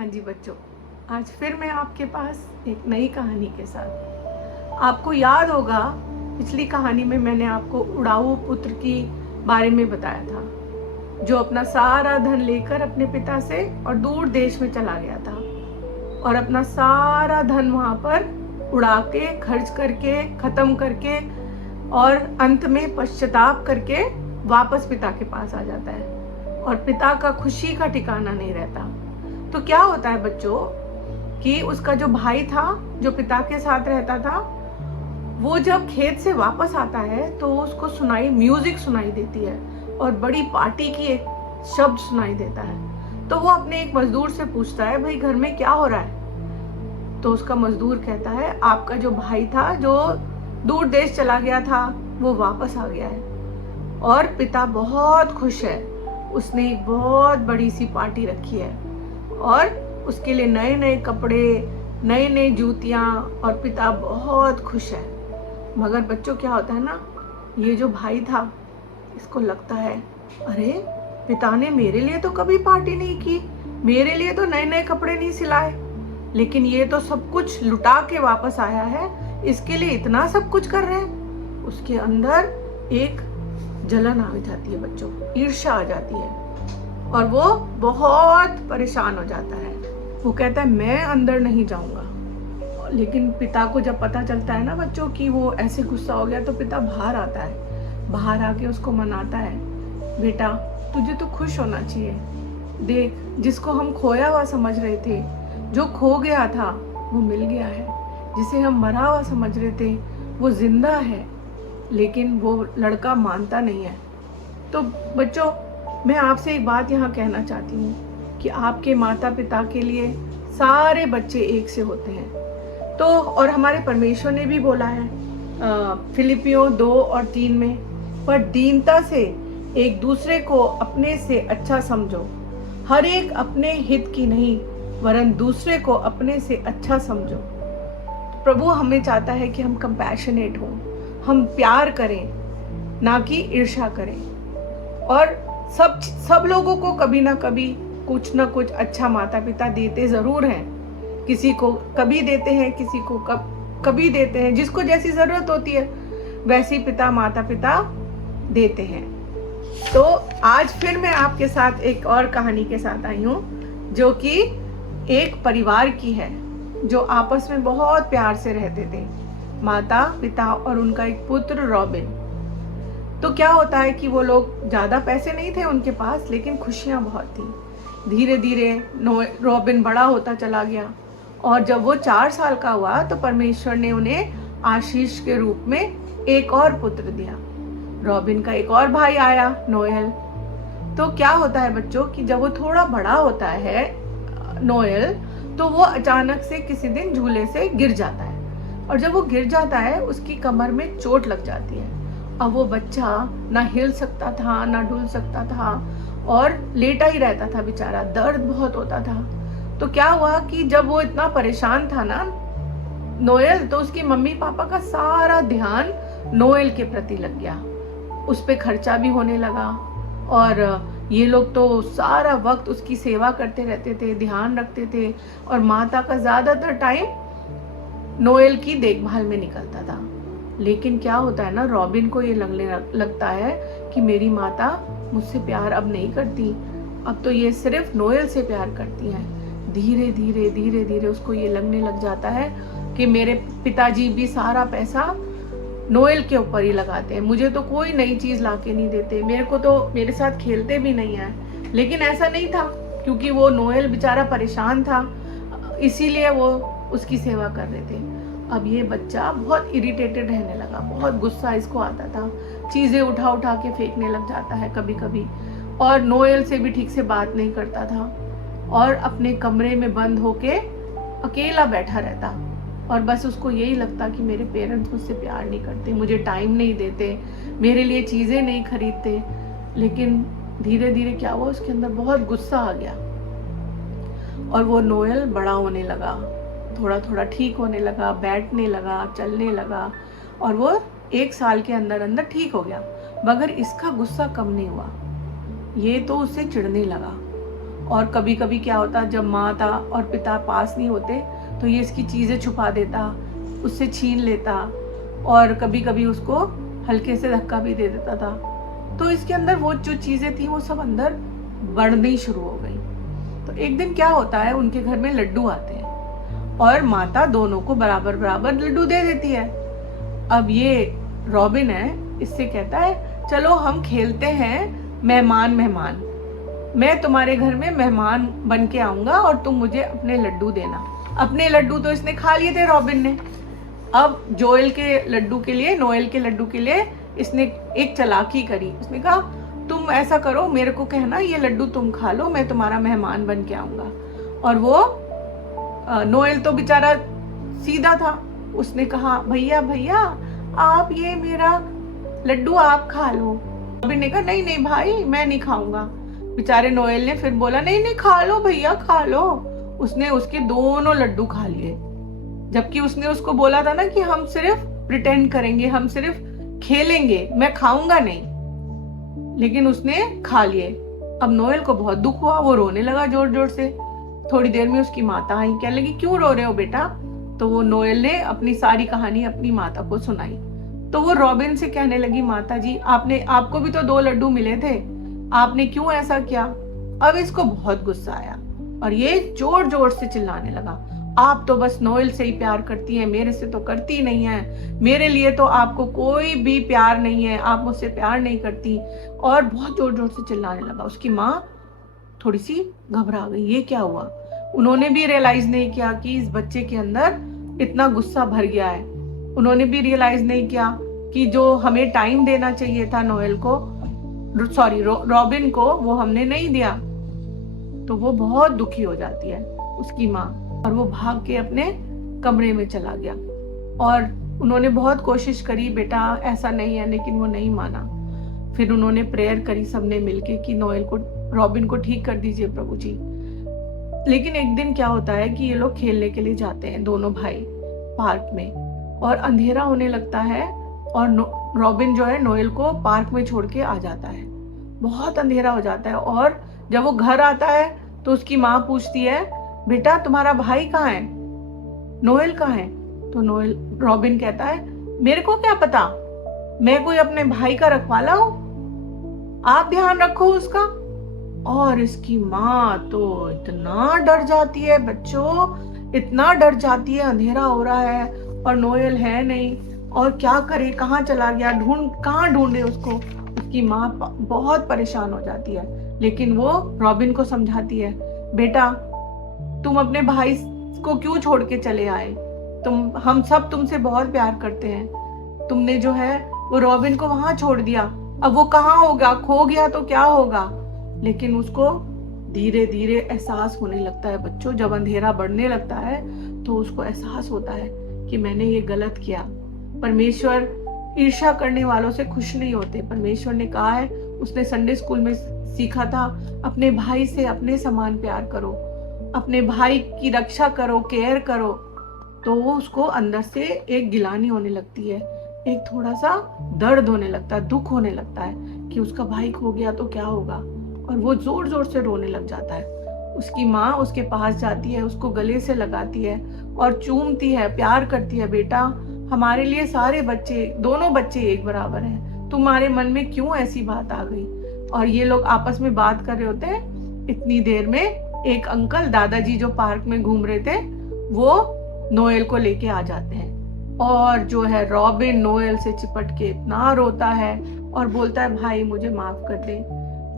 हाँ जी बच्चों, आज फिर मैं आपके पास एक नई कहानी के साथ। आपको याद होगा पिछली कहानी में मैंने आपको उड़ाऊ पुत्र की बारे में बताया था, जो अपना सारा धन लेकर अपने पिता से और दूर देश में चला गया था और अपना सारा धन वहाँ पर उड़ा के खर्च करके ख़त्म करके और अंत में पश्चाताप करके वापस पिता के पास आ जाता है और पिता का खुशी का ठिकाना नहीं रहता। तो क्या होता है बच्चों कि उसका जो भाई था, जो पिता के साथ रहता था, वो जब खेत से वापस आता है तो उसको म्यूजिक सुनाई देती है और बड़ी पार्टी की एक शब्द सुनाई देता है। तो वो अपने एक मजदूर से पूछता है, भाई घर में क्या हो रहा है? तो उसका मजदूर कहता है, आपका जो भाई था जो दूर देश चला गया था वो वापस आ गया है और पिता बहुत खुश है। उसने एक बहुत बड़ी सी पार्टी रखी है और उसके लिए नए नए कपड़े, नए नए जूतियां और पिता बहुत खुश है। मगर बच्चों क्या होता है ना, ये जो भाई था इसको लगता है, अरे पिता ने मेरे लिए तो कभी पार्टी नहीं की, मेरे लिए तो नए नए कपड़े नहीं सिलाए, लेकिन ये तो सब कुछ लुटा के वापस आया है, इसके लिए इतना सब कुछ कर रहे हैं। उसके अंदर एक जलन आ जाती है बच्चों, ईर्ष्या आ जाती है और वो बहुत परेशान हो जाता है। वो कहता है मैं अंदर नहीं जाऊंगा। लेकिन पिता को जब पता चलता है ना बच्चों कि वो ऐसे गुस्सा हो गया, तो पिता बाहर आता है, बाहर आके उसको मनाता है, बेटा तुझे तो खुश होना चाहिए, देख जिसको हम खोया हुआ समझ रहे थे, जो खो गया था वो मिल गया है, जिसे हम मरा हुआ समझ रहे थे वो जिंदा है। लेकिन वो लड़का मानता नहीं है। तो बच्चों मैं आपसे एक बात यहाँ कहना चाहती हूँ कि आपके माता पिता के लिए सारे बच्चे एक से होते हैं। तो और हमारे परमेश्वर ने भी बोला है फिलिपियों 2 और 3 में, पर दीनता से एक दूसरे को अपने से अच्छा समझो, हर एक अपने हित की नहीं वरन दूसरे को अपने से अच्छा समझो। प्रभु हमें चाहता है कि हम कंपैशनेट हों, हम प्यार करें, ना कि ईर्ष्या करें। और सब लोगों को कभी ना कभी कुछ ना कुछ अच्छा माता पिता देते जरूर हैं। किसी को कभी देते हैं, किसी को कभी देते हैं, जिसको जैसी जरूरत होती है वैसी पिता माता पिता देते हैं। तो आज फिर मैं आपके साथ एक और कहानी के साथ आई हूँ, जो कि एक परिवार की है जो आपस में बहुत प्यार से रहते थे, माता पिता और उनका एक पुत्र रॉबिन। तो क्या होता है कि वो लोग ज़्यादा पैसे नहीं थे उनके पास, लेकिन खुशियाँ बहुत थी। धीरे धीरे रॉबिन बड़ा होता चला गया और जब वो 4 साल का हुआ तो परमेश्वर ने उन्हें आशीष के रूप में एक और पुत्र दिया। रॉबिन का एक और भाई आया, नोएल। तो क्या होता है बच्चों कि जब वो थोड़ा बड़ा होता है नोएल, तो वो अचानक से किसी दिन झूले से गिर जाता है और जब वो गिर जाता है उसकी कमर में चोट लग जाती है। अब वो बच्चा ना हिल सकता था ना डुल सकता था और लेटा ही रहता था बेचारा, दर्द बहुत होता था। तो क्या हुआ कि जब वो इतना परेशान था ना नोएल, तो उसकी मम्मी पापा का सारा ध्यान नोएल के प्रति लग गया। उस पे खर्चा भी होने लगा और ये लोग तो सारा वक्त उसकी सेवा करते रहते थे, ध्यान रखते थे और माता का ज्यादातर टाइम नोएल की देखभाल में निकलता था। लेकिन क्या होता है ना, रॉबिन को ये लगता है कि मेरी माता मुझसे प्यार अब नहीं करती, अब तो ये सिर्फ नोएल से प्यार करती हैं। धीरे धीरे उसको ये लगने लग जाता है कि मेरे पिताजी भी सारा पैसा नोएल के ऊपर ही लगाते हैं, मुझे तो कोई नई चीज लाके नहीं देते, मेरे को तो मेरे साथ खेलते भी नहीं है। लेकिन ऐसा नहीं था, क्योंकि वो नोएल बेचारा परेशान था, इसीलिए वो उसकी सेवा कर रहे थे। अब ये बच्चा बहुत इरिटेटेड रहने लगा, बहुत गुस्सा इसको आता था, चीजें उठा उठा के फेंकने लग जाता है कभी कभी, और नोएल से भी ठीक से बात नहीं करता था और अपने कमरे में बंद होके अकेला बैठा रहता और बस उसको यही लगता कि मेरे पेरेंट्स मुझसे प्यार नहीं करते, मुझे टाइम नहीं देते, मेरे लिए चीजें नहीं खरीदते। लेकिन धीरे धीरे क्या हुआ, उसके अंदर बहुत गुस्सा आ गया और वो नोएल बड़ा होने लगा, थोड़ा थोड़ा ठीक होने लगा, बैठने लगा, चलने लगा और वो 1 साल के अंदर अंदर ठीक हो गया। मगर इसका गुस्सा कम नहीं हुआ, ये तो उससे चिढ़ने लगा और कभी कभी क्या होता, जब माता और पिता पास नहीं होते तो ये इसकी चीज़ें छुपा देता, उससे छीन लेता, और कभी कभी उसको हल्के से धक्का भी दे देता था। तो इसके अंदर वो जो चीज़ें थी वो सब अंदर बढ़नी शुरू हो गई। तो एक दिन क्या होता है, उनके घर में लड्डू आते हैं और माता दोनों को बराबर बराबर लड्डू दे देती है। अब ये रॉबिन है, इससे कहता है चलो हम खेलते हैं मेहमान मेहमान, मैं तुम्हारे घर में मेहमान बन के आऊंगा और तुम मुझे अपने लड्डू देना। अपने लड्डू तो इसने खा लिए थे रॉबिन ने। अब नोएल के लड्डू के लिए इसने एक चालाकी करी। उसने कहा तुम ऐसा करो, मेरे को कहना ये लड्डू तुम खा लो, मैं तुम्हारा मेहमान बन के आऊंगा। और वो नोएल तो बेचारा सीधा था, उसने कहा भैया भैया आप ये मेरा लड्डू आप खा लो। रॉबिन ने कहा नहीं नहीं भाई मैं नहीं खाऊंगा। बेचारे नोएल ने फिर बोला नहीं नहीं खा लो भैया खा लो। उसने उसके दोनों लड्डू खा लिए, जबकि उसने उसको बोला था ना कि हम सिर्फ प्रिटेंड करेंगे, हम सिर्फ खेलेंगे, मैं खाऊंगा नहीं, लेकिन उसने खा लिए। अब नोएल को बहुत दुख हुआ, वो रोने लगा जोर जोर से। थोड़ी देर में उसकी माता आई, कहने लगी क्यों रो रहे हो बेटा। तो वो नोएल ने अपनी सारी कहानी अपनी माता को सुनाई। तो वो रॉबिन से कहने लगी माता जी आपको भी तो 2 लड्डू मिले थे, आपने क्यों ऐसा किया। अब इसको बहुत गुस्सा आया और ये जोर जोर से चिल्लाने लगा, आप तो बस नोएल से ही प्यार करती हैं, मेरे से तो करती नहीं है, मेरे लिए तो आपको कोई भी प्यार नहीं है, आप मुझसे प्यार नहीं करती। और बहुत जोर जोर से चिल्लाने लगा। उसकी माँ थोड़ी सी घबरा गई, ये क्या हुआ। उन्होंने भी रियलाइज नहीं किया कि इस बच्चे के अंदर इतना गुस्सा भर गया है। उन्होंने भी रियलाइज नहीं किया कि जो हमें टाइम देना चाहिए था नोएल को, सॉरी रॉबिन को, वो हमने नहीं दिया। तो वो बहुत दुखी हो जाती है उसकी माँ, और वो भाग के अपने कमरे में चला गया। और उन्होंने बहुत कोशिश करी बेटा ऐसा नहीं है, लेकिन वो नहीं माना। फिर उन्होंने प्रेयर करी सबने मिलके कि नोएल को, रॉबिन को ठीक कर दीजिए प्रभु जी। लेकिन एक दिन क्या होता है कि ये लोग खेलने के लिए जाते हैं दोनों भाई पार्क में, और अंधेरा होने लगता है और रॉबिन जो है नोएल को पार्क में छोड़ के आ जाता है। बहुत अंधेरा हो जाता है और जब वो घर आता है तो उसकी माँ पूछती है बेटा तुम्हारा भाई कहाँ है, नोएल कहाँ है। तो रॉबिन कहता है मेरे को क्या पता, मैं कोई अपने भाई का रखवाला हूं, आप ध्यान रखो उसका। और इसकी माँ तो इतना डर जाती है बच्चों, इतना डर जाती है, अंधेरा हो रहा है और नोएल है नहीं, और क्या करे, कहाँ चला गया, कहाँ ढूंढे उसको। उसकी माँ बहुत परेशान हो जाती है, लेकिन वो रॉबिन को समझाती है बेटा तुम अपने भाई को क्यों छोड़ के चले आए, हम सब तुमसे बहुत प्यार करते हैं, तुमने जो है वो रॉबिन को वहां छोड़ दिया, अब वो कहाँ होगा, खो गया तो क्या होगा। लेकिन उसको धीरे धीरे एहसास होने लगता है बच्चों, जब अंधेरा बढ़ने लगता है तो उसको एहसास होता है कि मैंने ये गलत किया। परमेश्वर ईर्ष्या करने वालों से खुश नहीं होते। परमेश्वर ने कहा है, उसने संडे स्कूल में सीखा था, अपने भाई से अपने समान प्यार करो, अपने भाई की रक्षा करो, केयर करो। तो वो उसको अंदर से एक गिलानी होने लगती है, एक थोड़ा सा दर्द होने लगता है, दुख होने लगता है कि उसका भाई खो गया तो क्या होगा, और वो जोर जोर से रोने लग जाता है। उसकी माँ उसके पास जाती है, उसको गले से लगाती है और चूमती है, प्यार करती है, बेटा हमारे लिए सारे बच्चे, दोनों बच्चे एक बराबर हैं, तुम्हारे मन में क्यों ऐसी बात आ गई। और ये लोग आपस में बात कर रहे होते हैं, इतनी देर में एक अंकल, दादाजी जो पार्क में घूम रहे थे, वो नोएल को लेके आ जाते हैं। और जो है रॉबिन नोएल से चिपट के इतना रोता है और बोलता है भाई मुझे माफ कर दे।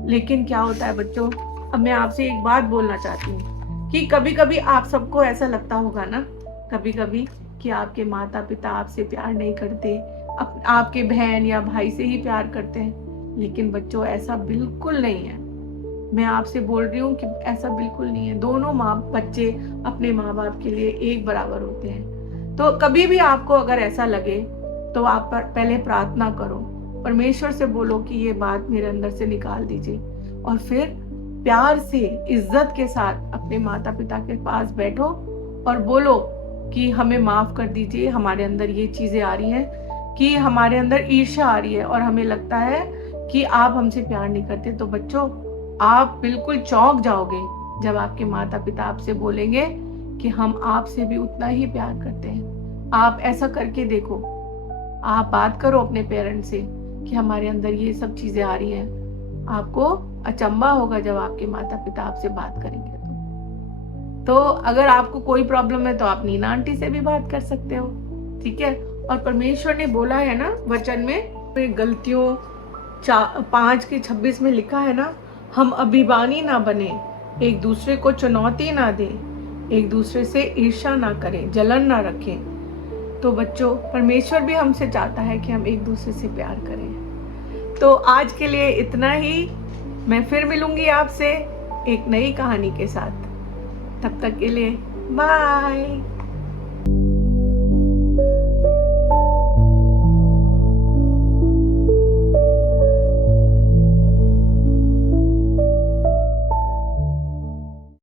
लेकिन क्या होता है बच्चों, अब मैं आपसे एक बात बोलना चाहती हूँ कि कभी कभी आप सबको ऐसा लगता होगा ना, कभी कभी कि आपके माता पिता आपसे प्यार नहीं करते, आपके बहन या भाई से ही प्यार करते हैं। लेकिन बच्चों ऐसा बिल्कुल नहीं है, मैं आपसे बोल रही हूँ कि ऐसा बिल्कुल नहीं है। दोनों बच्चे अपने माँ बाप के लिए एक बराबर होते हैं। तो कभी भी आपको अगर ऐसा लगे तो आप पहले प्रार्थना करो, परमेश्वर से बोलो कि ये बात मेरे अंदर से निकाल दीजिए, और फिर प्यार से इज्जत के साथ अपने माता पिता के पास बैठो और बोलो कि हमें माफ कर दीजिए, हमारे अंदर ये चीजें आ रही हैं कि हमारे अंदर ईर्ष्या आ रही है और हमें लगता है कि आप हमसे प्यार नहीं करते। तो बच्चों आप बिल्कुल चौंक जाओगे जब आपके माता पिता आपसे बोलेंगे कि हम आपसे भी उतना ही प्यार करते हैं। आप ऐसा करके देखो, आप बात करो अपने पेरेंट्स से कि हमारे अंदर ये सब चीजें आ रही हैं। आपको अचंभा होगा जब आपके माता पिता आपसे बात करेंगे। तो अगर आपको कोई प्रॉब्लम है तो आप नीना आंटी से भी बात कर सकते हो, ठीक है। और परमेश्वर ने बोला है ना वचन में, गलतियों 5:26 में लिखा है ना, हम अभिमानी ना बने, एक दूसरे को चुनौती ना दें, एक दूसरे से ईर्ष्या ना करें, जलन ना रखें। तो बच्चों, परमेश्वर भी हमसे चाहता है कि हम एक दूसरे से प्यार करें। तो आज के लिए इतना ही। मैं फिर मिलूंगी आपसे एक नई कहानी के साथ। तब तक के लिए बाय।